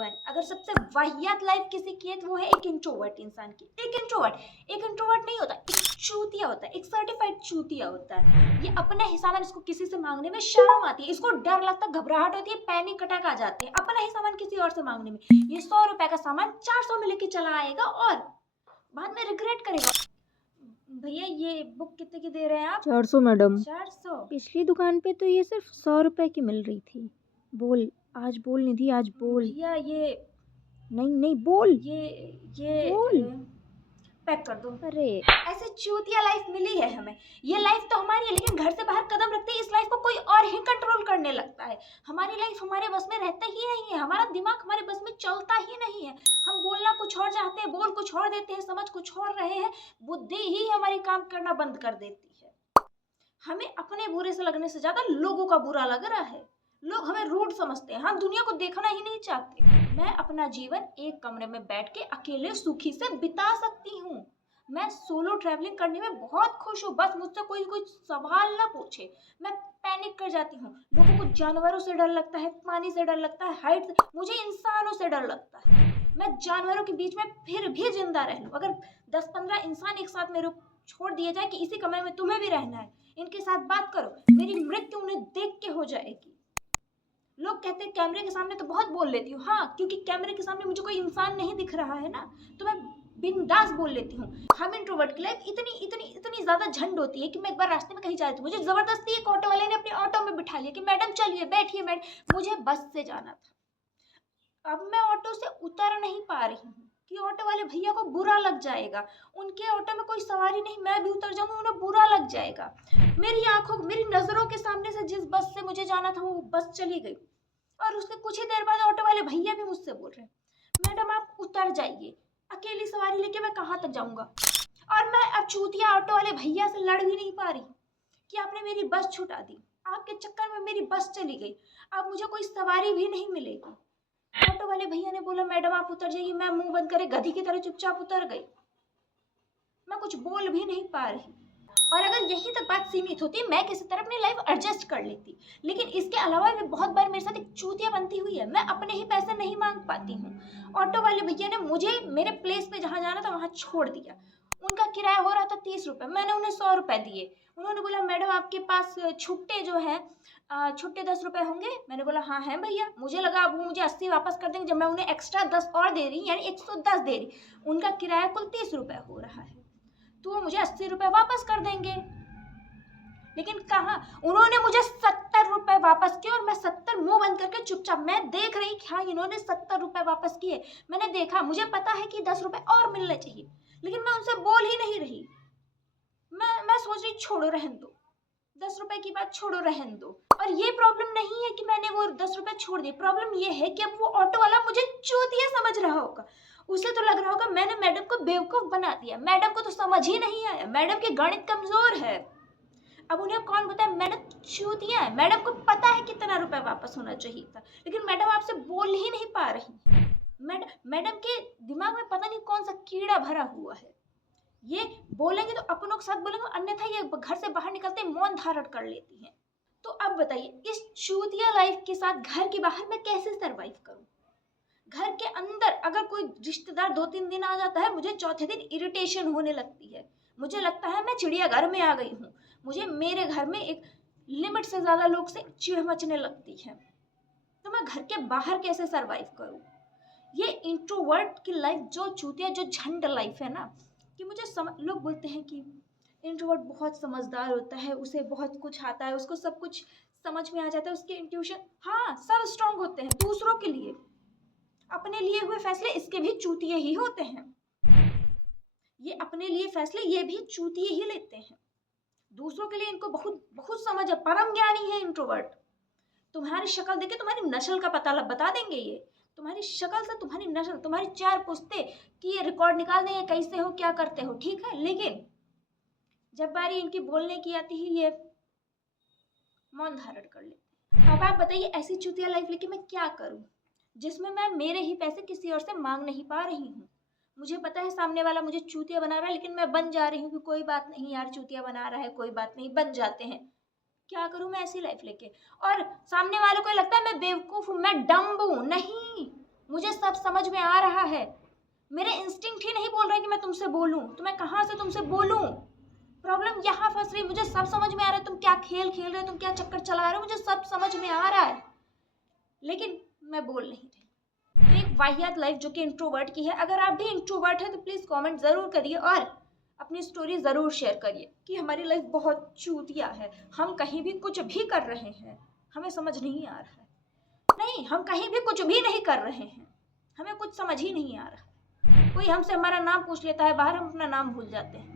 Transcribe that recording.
1। अगर सबसे वाहियात लाइफ किसी की है तो वो है एक इंट्रोवर्ट इंसान की। एक इंट्रोवर्ट नहीं होता, एक चूतिया होता है, एक सर्टिफाइड चूतिया होता है। ये अपने हिसाब इसको किसी से मांगने में शर्म आती है, इसको डर लगता है, घबराहट होती है, पैनिक अटैक आ जाते हैं अपना ही सामान किसी और से मांगने में। ये 100 रुपए का सामान 400 में लेके चला आएगा और बाद में रिग्रेट करेगा। भैया ये बुक कितने की दे रहे हैं आप? 400 मैडम। 400? पिछली दुकान पे तो ये सिर्फ 100 रुपए की मिल रही थी। बोल, आज बोल निधि, आज बोल। भैया ये नहीं बोल। ये बोल। पैक कर दो। अरे ऐसे चूतिया लाइफ मिली है हमें। ये लाइफ तो हमारी है, लेकिन घर से बाहर कदम रखते ही इस लाइफ को कोई और ही कंट्रोल करने लगता है। हमारी लाइफ हमारे बस में रहता ही नहीं है, हमारा दिमाग हमारे बस में चलता ही नहीं है। हम बोलना कुछ और चाहते हैं, बोल कुछ और देते हैं, समझ कुछ और रहे हैं, बुद्धि ही हमारी काम करना बंद कर देती है। हमें अपने बुरे से लगने से ज्यादा लोगों का बुरा लग रहा है। लोग हमें रूड समझते हैं, हम दुनिया को देखना ही नहीं चाहते। मैं अपना जीवन एक कमरे में बैठ के अकेले सुखी से बिता सकती हूँ। मैं सोलो ट्रैवलिंग करने में बहुत खुश हूँ। बस मुझसे कोई सवाल ना पूछे, मैं पैनिक कर जाती हूँ। लोगों को जानवरों से डर लगता है, पानी से डर लगता है, हाइट से, मुझे इंसानों से डर लगता है। मैं जानवरों के बीच में फिर भी जिंदा रह लूं। अगर 10-15 इंसान एक साथ मेरे छोड़ दिए जाए कि इसी कमरे में तुम्हें भी रहना है, इनके साथ बात करो, मेरी मृत्यु उन्हें देख के हो जाएगी। लोग कहते हैं कैमरे के सामने तो बहुत बोल लेती हूँ। हाँ, क्योंकि कैमरे के सामने मुझे कोई इंसान नहीं दिख रहा है ना, तो मैं बिंदास बोल लेती हूँ। हम इंट्रोवर्ट की लाइफ इतनी ज्यादा झंड होती है कि मैं एक बार रास्ते में कहीं जा रही थी, मुझे जबरदस्ती एक ऑटो वाले ने अपने ऑटो में बिठा लिया कि मैडम चलिए बैठिए मैडम, मुझे बस से जाना था। अब मैं ऑटो से उतर नहीं पा रही हूँ कि ऑटो वाले भैया को बुरा लग जाएगा, उनके ऑटो में कोई सवारी नहीं, मैं भी उतर जाऊंगी, उन्हें बुरा लग जाएगा। मेरी नजरों के सामने से जिस बस से मुझे जाना था वो बस चली गई और उसके कुछ ही देर बाद ऑटो वाले भैया भी मुझसे बोल रहे हैं मैडम आप उतर जाइए, अकेली सवारी लेके मैं कहाँ तक जाऊंगा। और मैं अब चूतिया ऑटो वाले भैया से लड़ भी नहीं पा रही कि आपने मेरी बस छुटा दी, आपके चक्कर में मेरी बस चली गई, अब मुझे कोई सवारी भी नहीं मिलेगी। ऑटो वाले भैया ने बोला मैडम आप उतर जाइए, मैं मुंह बंद करे गधी की तरह चुपचाप उतर गई। मैं कुछ बोल भी नहीं पा रही। और अगर यही तक बात सीमित होती मैं किसी तरह अपनी लाइफ एडजस्ट कर लेती, लेकिन इसके अलावा भी बहुत बार मेरे साथ एक चूतिया बनती हुई है। मैं अपने ही पैसे नहीं मांग पाती हूँ। ऑटो वाले भैया ने मुझे मेरे प्लेस पे जहाँ जाना था वहाँ छोड़ दिया। उनका किराया हो रहा था 30 रुपए, मैंने उन्हें 100 रुपए दिए। उन्होंने बोला मैडम आपके पास छुट्टे जो है छुट्टे 10 रुपए होंगे। मैंने बोला हाँ है भैया। मुझे लगा अब वो मुझे 80 वापस कर देंगे, जब मैं उन्हें एक्स्ट्रा 10 और दे रही, यानी 110 दे रही। उनका किराया कुल 30 रुपए हो रहा है, तो वो मुझे 80 रुपए वापस कर देंगे। लेकिन कहा, उन्होंने मुझे 70 रुपए वापस किए और मैं 70 मुंह बंद करके चुपचाप मैं देख रही कि हाँ इन्होंने 70 रुपए वापस किए। मैंने देखा, मुझे पता है कि 10 रुपए और मिलने चाहिए, लेकिन मैं उनसे बोल ही नहीं रही। मैं सोच रही छोड़ो रहन दो, 10 रुपए की बात छोड़ो रहन दो। और ये प्रॉब्लम नहीं है कि मैंने वो 10 रुपए छोड़ दिए, प्रॉब्लम ये है कि अब वो ऑटो वाला मुझे चूतिया समझ रहा होगा। उसे तो लग रहा होगा मैंने मैडम को बेवकूफ बना दिया, मैडम को तो समझ ही नहीं आया, मैडम की गणित कमजोर है। अब उन्हें कौन बताए मैडम चूतिया है, मैडम को पता है कितना रुपए वापस होना चाहिए था, लेकिन मैडम आपसे बोल ही नहीं पा रही। मैडम के दिमाग में पता नहीं कौन सा कीड़ा भरा हुआ है। ये बोलेंगे तो अपनों के साथ बोलेंगे, अन्यथा ये घर से बाहर निकलते मौन धारण कर लेती हैं। तो अब बताइए इस चूतिया लाइफ के साथ घर के बाहर मैं कैसे सरवाइव करूं। घर के अंदर अगर कोई रिश्तेदार 2-3 दिन आ जाता है, मुझे चौथे दिन इरिटेशन होने लगती है। मुझे लगता है मैं चिड़ियाघर में आ गई हूँ। मुझे मेरे घर में एक लिमिट से ज्यादा लोग से चिढ़ मचने लगती है। तो मैं घर के बाहर कैसे सरवाइव करूं। ये इंट्रोवर्ट की लाइफ जो चूतिया जो झंड लाइफ है ना, कि लोग बोलते हैं कि इंट्रोवर्ट बहुत समझदार होता है, उसे बहुत कुछ आता है, उसको सब कुछ समझ में आ जाता है, उसके इंट्यूशन हाँ सब स्ट्रांग होते हैं दूसरों के लिए। अपने लिए हुए फैसले इसके भी चूतिए ही होते हैं। ये अपने लिए फैसले ये भी चूतिए ही लेते हैं, दूसरों के लिए इनको बहुत बहुत समझ है, परम ज्ञानी है इंट्रोवर्ट। तुम्हारी शक्ल देखे तुम्हारी नस्ल का पता बता देंगे। ये तुम्हारी शक्ल से तुम्हारी नस्ल, तुम्हारी 4 पुश्ते की ये रिकॉर्ड निकाल देंगे, कैसे हो क्या करते हो, ठीक है। लेकिन जब बारी इनकी बोलने की आती है ये मौन धारण कर लेते। अब आप बताइए ऐसी चूतिया लाइफ लेके मैं क्या करूं, जिसमें मैं मेरे ही पैसे किसी और से मांग नहीं पा रही हूँ। मुझे पता है सामने वाला मुझे चूतिया बना रहा है, लेकिन मैं बन जा रही हूँ कि कोई बात नहीं यार, चूतिया बना रहा है, कोई बात नहीं, बन जाते हैं। क्या करूं मैं ऐसी लाइफ लेके। और सामने वालों को लगता है मैं बेवकूफ हूं, मैं डम्ब हूं। नहीं, मुझे सब समझ में आ रहा है। मेरे इंस्टिंक्ट ही नहीं बोल रहे कि मैं तुमसे बोलूं, तो मैं कहाँ से तुमसे बोलूं। प्रॉब्लम यहाँ फंस रही, मुझे सब समझ में आ रहा है तुम क्या खेल खेल रहे हो, तुम क्या चक्कर चला रहे हो, मुझे सब समझ में आ रहा है, लेकिन मैं बोल नहीं रही। तो एक वाहियात लाइफ जो कि इंट्रोवर्ट की है। अगर आप भी इंट्रोवर्ट है तो प्लीज कमेंट जरूर करिए और अपनी स्टोरी जरूर शेयर करिए कि हमारी लाइफ बहुत चूतिया है, हम कहीं भी कुछ भी कर रहे हैं, हमें समझ नहीं आ रहा है। नहीं, हम कहीं भी कुछ भी नहीं कर रहे हैं, हमें कुछ समझ ही नहीं आ रहा है। कोई हमसे हमारा नाम पूछ लेता है बाहर, हम अपना नाम भूल जाते हैं।